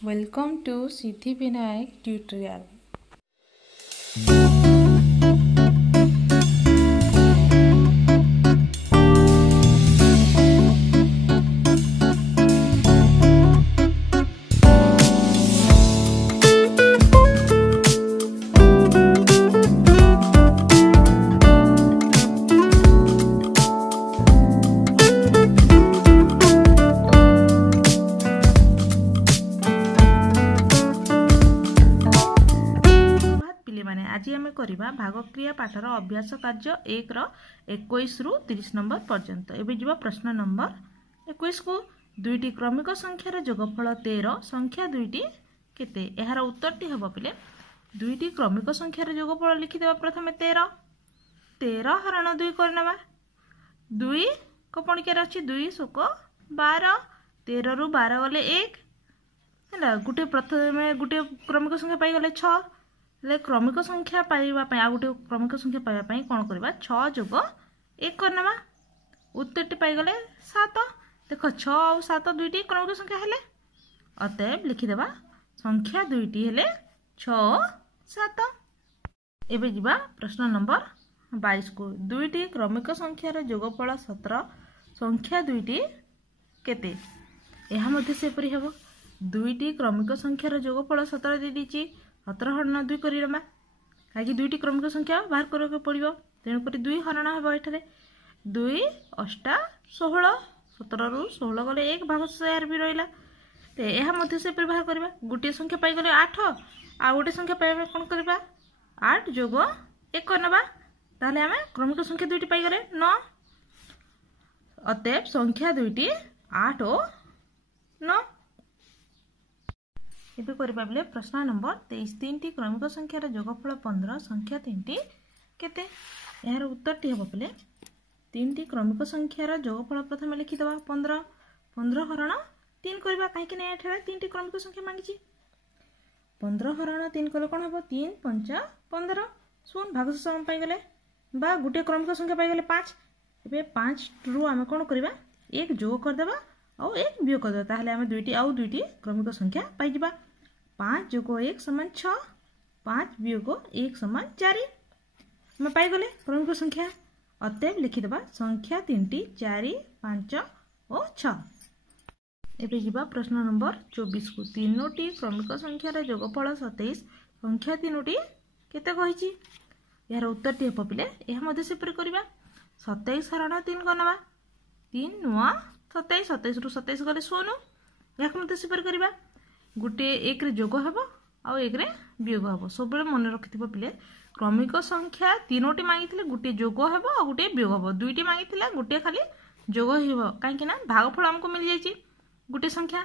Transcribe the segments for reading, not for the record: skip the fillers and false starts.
Welcome to Siddhivinayak tutorial. आज आम करवा भागक्रिया पाठर अभ्यास कार्य 1 रो 21 रु 30 नंबर पर्यंत। एबे जीवा प्रश्न नंबर 21 को दुईटी क्रमिक संख्यार जोगफल 13 संख्या दुईटी केते एहार उत्तरटी हेबो पिले दुईटी क्रमिक संख्यार जोगफल लिखि देबा। प्रथमे 13 हरण 2 करनबा 2 को पणिकार अछि 2 सोक 12 13 रु 12 गले 1 हैला गुटे प्रथमे गुटे क्रमिक संख्या पाई गले 6 ले क्रमिक संख्या पाइबा पई आ गुटे क्रमिक संख्या पाइबा पई कोन करबा 6 जोग 1 करनबा उत्तरटी पाई गले 7। देखो 6 और 7 दुईटी क्रमिक संख्या हेले अतएव लिखि देबा संख्या दुईटी हेले 6 7। एबे जिबा प्रश्न नंबर 22 को दुईटी क्रमिक संख्यार जोगफल 17 संख्या दुईटी केते एहा मध्ये से परि हेबो। दुईटी क्रमिक संख्यार जोगफल 17 दे दिछि 17 हरण 2 करबा काकी दुईटी क्रमिक संख्या बाहर करके पड़िबो तेनु करी 2 हरण हेबो। एठारे 2 8 16 17 रु 16 गले 1 भाग 4 भी रहिला ते एहा मध्ये से बाहर करबा गुटे संख्या पाई गले 8 आ गुटे संख्या पाइबा कोन करबा 8 जोग 1 करनबा ताले हमें क्रमिक संख्या दुईटी पाई गले 9 अतएव संख्या दुईटी 8 और 9। एबे करबा बेले प्रश्न नंबर 23 तीनटी क्रमिक संख्यार जोगफल 15 संख्या तीनटी केते एहार उत्तरटी हेबो बेले तीनटी क्रमिक संख्यार जोगफल प्रथमे लिखि देबा 15 15 हरण 3 करबा काहे कि नै एठारे तीनटी क्रमिक संख्या मांगिछि 15 हरण 3 कले कोन हेबो 3 5 15 सुन भाग सम पाई गले बा गुटे क्रमिक संख्या पाई गले 5। एबे 5 रु हम कोन करबा 1 जोग कर देबा और 1 वियोग कर देबा ताहले हम दुईटी क्रमिक संख्या पाई जिबा 5 जोग 1 समान 6 5 वियोग 1 समान 4 हम पाई गले क्रमिक संख्या अतएव लिखि देबा संख्या तीनटी 4 5 और 6। एबे जिबा प्रश्न नंबर 24 को तीनोटी क्रमिक संख्यार जोगफल 27 संख्या तीनोटी केते कहिछि यार उत्तरटी हेबो पिले एहा मध्ये से पर करबा 27 हरण 3 करनबा 3 नुआ 27 27 रु 27 गले 16 याक मध्ये से पर करबा गुटे 1 रे जोग हेबो आ 1 रे वियोग हेबो सब बेले मन रखिथिबो पिले क्रमिक संख्या तीनोटी मांगिथिले गुटे जोग हेबो आ गुटे वियोग हेबो दुईटी मांगिथिले गुटे खाली जोग हेबो काहे कि ना भागफल हमको मिल जायछि गुटे संख्या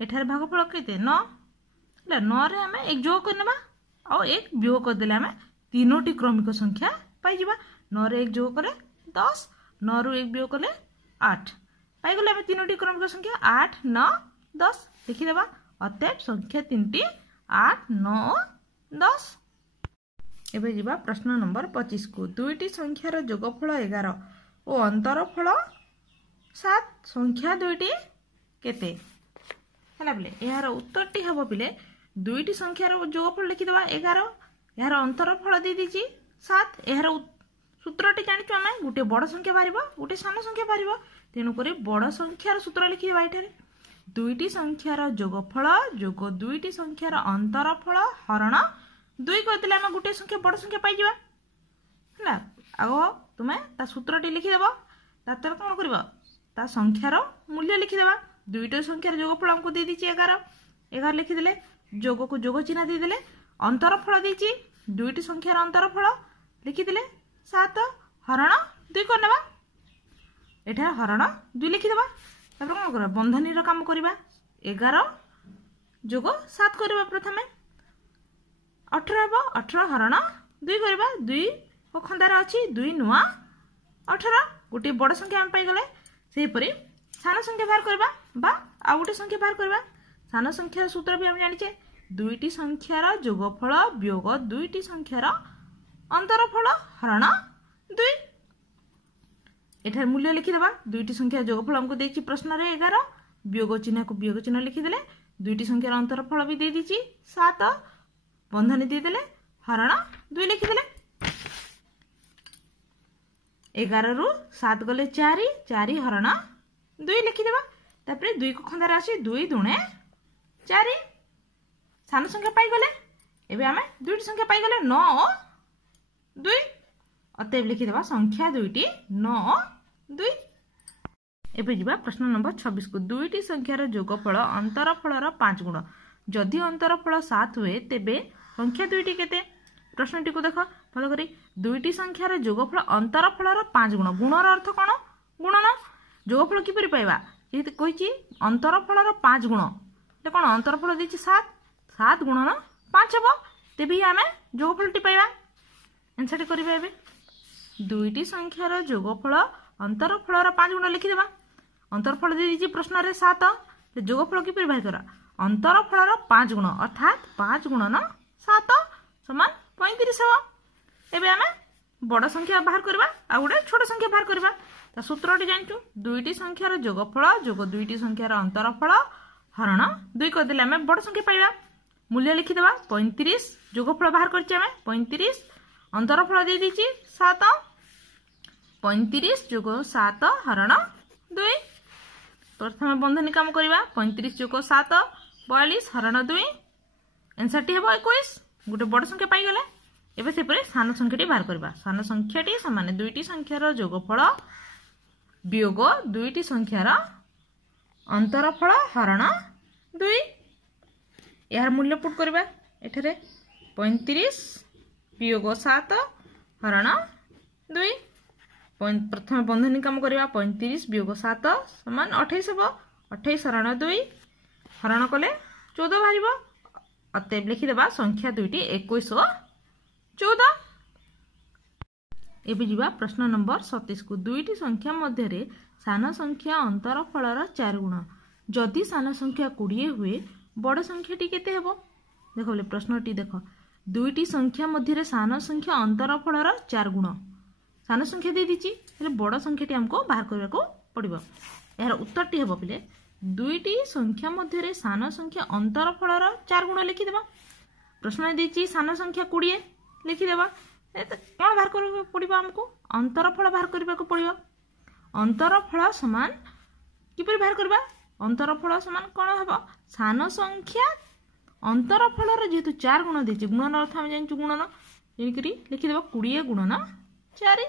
एठार भागफल केते 9 ले 9 रे हमें 1 जोग करनबा आ 1 वियोग कर देले हमें तीनोटी क्रमिक संख्या पाई जिबा 9 रे 1 जोग करे 10 9 रु 1 वियोग करले 8 पाई गले हमें तीनोटी क्रमिक संख्या 8 9 10 लिखि देबा अतएव संख्या तीनटी 8 9 10। एबे जिबा प्रश्न नंबर 25 को दुईटी संख्यार जोगफल 11 और अंतरफल 7 संख्या दुईटी केते हला बले यार उत्तरटी हेबो पिले दुईटी संख्यार जोगफल लिखि देबा 11 यार अंतरफल दे दिछि 7 यार सूत्रटी जानिछु हम गुटे बड़ संख्या बारिबो गुटे सान संख्या बारिबो तेनु करी बड़ संख्यार सूत्र लिखि देबा। एठारे दुईटी संख्यार जोगफल जोग दुईटी संख्यार अंतरफल हरण 2 कर दिले हम गुटे संख्या बड़ संख्या पाई जिबा हला आगो तुमे ता सूत्रटी लिखि देबो तातर कोन करबो ता संख्यार मूल्य लिखि देबा दुईटी संख्यार जोगफल हमको दे दिछि 11 11 लिखि दिले जोग को जोग चिन्ह दे दिले अंतरफल दिछि दुईटी संख्यार अंतरफल लिखि दिले 7 हरण 2 करनबा एठा हरण 2 लिखि देबा तापर कोन करबा बंधनी रो काम करबा 11 जोग 7 करबा प्रथमे 18 हेबो 18 हरण 2 करबा 2 को खंदार अछि 2 नुआ 18 गुटे बड़ संख्या हम पाई गले सेहि परि सान संख्या बाहर करबा बा आ गुटे संख्या बाहर करबा सान संख्या सूत्र भी हम जानिछे दुईटी संख्यार जोगफल वियोग दुईटी संख्यार अंतरफल हरण 2 एठार मूल्य लिखि देबा दुईटी संख्या जोगफल हमको देछि प्रश्न रे 11 वियोग चिन्ह को वियोग चिन्ह लिखि देले दुईटी संख्यार अंतरफल भी दे दीची 7 बंधनी देदेले हरण 2 लिखिदेले 11 रु 7 गले 4 4 हरण 2 लिखिदेबा तापर 2 को खंदार आसी 2 दुणे 4 सान संख्या पाई गले एबे आमे दुईटी संख्या पाई गले 9 2 अतएव लिखिदेबा संख्या दुईटी 9 2 एबे जिबा प्रश्न नंबर 26 को दुईटी संख्यार जोगफल अंतरफलर 5 गुण जदि अंतरफल 7 हुए तेबे संख्या दुईटी केते प्रश्नटी को देख भल करी दुईटी संख्यार जोगफल अंतरफलर 5 गुण गुणर अर्थ कोन गुणन जोगफल किपरि पाइबा ये कहिची अंतरफलर 5 गुण ले कोन अंतरफल दिछि 7 7 गुणन 5 हबो तेबे आमे जोगफलटी पाइबा आंसरटी करिबा एबे दुईटी संख्यार जोगफल अंतरफलर 5 गुण लिखि देबा अंतरफल दे दीजिए प्रश्न रे 7 जोगफल किपरि बाहर करा अंतरफलर 5 गुण अर्थात 5 गुणन 7 समान 35 हबो एबे आमे बड़ संख्या बाहर करबा आ गुडे छोट संख्या बाहर करबा ता सूत्रटी जानचू दुईटी संख्यार जोगफल जोग दुईटी संख्यार अंतरफल हरण 2 कर देले आमे बड़ संख्या पाइबा मूल्य लिखि देबा 35 जोगफल बाहर करछि आमे 35 अंतरफल दे दीची 7 35 जोग 7 हरण 2 प्रथम बंधनी काम करवा 35 जोग 7 42 हरण 2 आंसर टी हेबो 21 गोटे बड़ संख्या पाई गले एबे सेपरे सान संख्याटी बाहर करबा सान संख्याटी समान दुईटी संख्यार जोगफल वियोग दुईटी संख्यार अंतरफल हरण 2 यार मूल्य पुट करबा एठरे 35 वियोग 7 हरण 2 प्रथम बंधनी काम करवा 35 वियोग 7 समान 28 हबो 28 हरण 2 हरण कले 14 बाहरिबो अतएव लिखि देबा संख्या दुईटी 21 और 14 एबे जिबा प्रश्न नंबर 27 को दुईटी संख्या मध्य रे सान संख्या अंतरफलर 4 गुण जदि सान संख्या 20 हुए बड़ संख्याटी केते हेबो देखो बोले प्रश्नटी देखो दुईटी संख्या मध्य रे सान संख्या अंतरफलर 4 गुण सान संख्या दे दीची बड़ संख्याटी हमको बाहर करबा को पड़िबो यार उत्तरटी हेबो पिले दुईटी संख्या मध्य रे सान संख्या अंतरफलर 4 गुण लिखि देबा प्रश्न दीची सान संख्या 20 लिखि देबा कोन बाहर करबा पड़िबो हमको अंतरफल बाहर करबा को पड़िबो अंतरफल समान किपरि बाहर करबा अंतरफल समान कोन हेबो सान संख्या अंतरफलर जेतु 4 गुण दीची गुणन अर्थ हम जानचु गुणन एकरी लिखि देबा 20 गुणन 4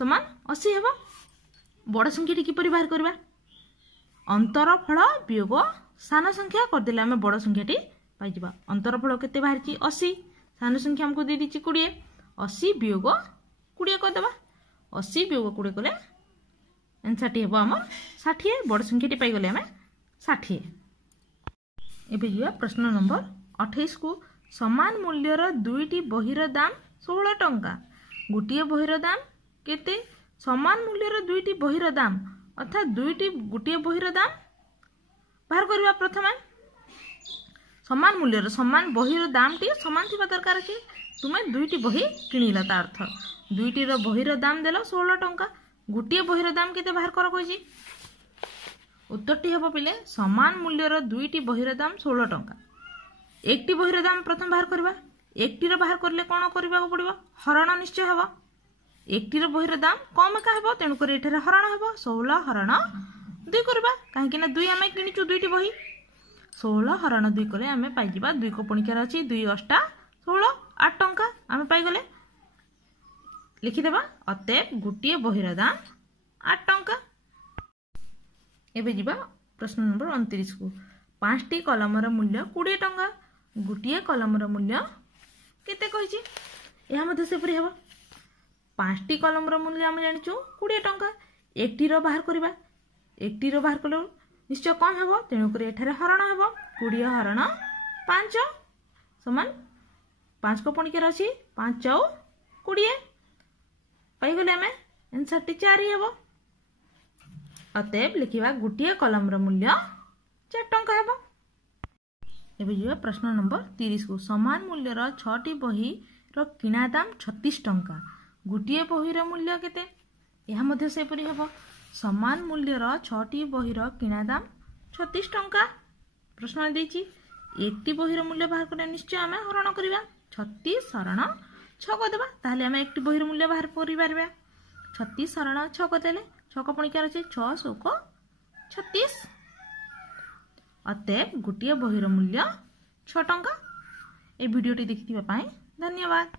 समान 80 हेबो बड़ संख्याटी किपरि बाहर करबा अंतरफल वियोग सान संख्या कर देले हमें बड़ संख्याटी पाई जिबा अंतरफल केते बाहरची 80 सान संख्या हमको दे दीची 20 80 वियोग 20 कर देबा 80 वियोग 20 कले आंसर टी हेबो हम 60 बड़ संख्याटी पाई गले हमें 60 एबे जिया प्रश्न नंबर 28 को समान मूल्यर दुईटी बहिर दाम 16 टंका गोटे बहिर दाम केते समान मूल्यर दुईटी बहिर दाम अर्थात दुईटी गोटे बहिर दाम बाहर करबा प्रथम समान मूल्यर समान बहिर दाम टी समान थिबा दरकार अछि तुमे दुईटी बही किनिला ता अर्थ दुईटी रो बहिर दाम देलो 16 टंका गोटे बहिर दाम केते बाहर कर कहिछि उत्तरटी हेबो पिले समान मूल्यर दुईटी बहिर दाम 16 टंका एकटी बहिर दाम प्रथम बाहर करबा एकटी रो बाहर करले कोन करबा को पड़िबो हरण निश्चय हेबो एकटी रो बहिर दाम कम का हेबो तेनु करे एठरे हरण हेबो 16 हरण 2 करबा काहे कि ना 2 आमे किनिचु दुईटी बही 16 हरण 2 कले आमे पाई जिबा 2 को पणिकार अछि 2 8 16 8 टंका आमे पाई गले लिखि देबा अतएव गोटे बहिर दाम 8 टंका एबे जिबा प्रश्न नंबर 29 को 5टी कलमर मूल्य 20 टंका गोटे कलमर मूल्य केते कहिछि एहा मध्ये से परि हेबा 5टी कलमर मूल्य हम जानिचु 20 टंका एकटी रो बाहर करबा एकटी रो बाहर कलो निश्चय कम हेबो तेनु करे एठारे हरण हेबो 20 हरण 5 समान 5 को पणिकर अछि 5 4 20 पाई गले हमें आंसर टी 4 हेबो अतएव लिखिबा गोटे कलमर मूल्य 4 टंका हेबो एबे जिवा प्रश्न नंबर 30 को समान मूल्यर 6टी बही रो किना दाम 36 टंका गोटे बही रो मूल्य केते एहा मध्ये से परि हेबो समान मूल्यर 6टी बही रो किना दाम 36 टंका प्रश्न देछि एक बहीर मूल्य बाहर करने निश्चय आम हरण करवा 36 हरण 6 करदेबा ताहले आम एक बहीर मूल्य बाहर कर 36 हरण 6 करदेले 6 पुणी क्या अच्छे 6 चौक 36 अतएव गोटे बहीर मूल्य 6 टंका। ए वीडियोटी देखिथिबा पाई धन्यवाद।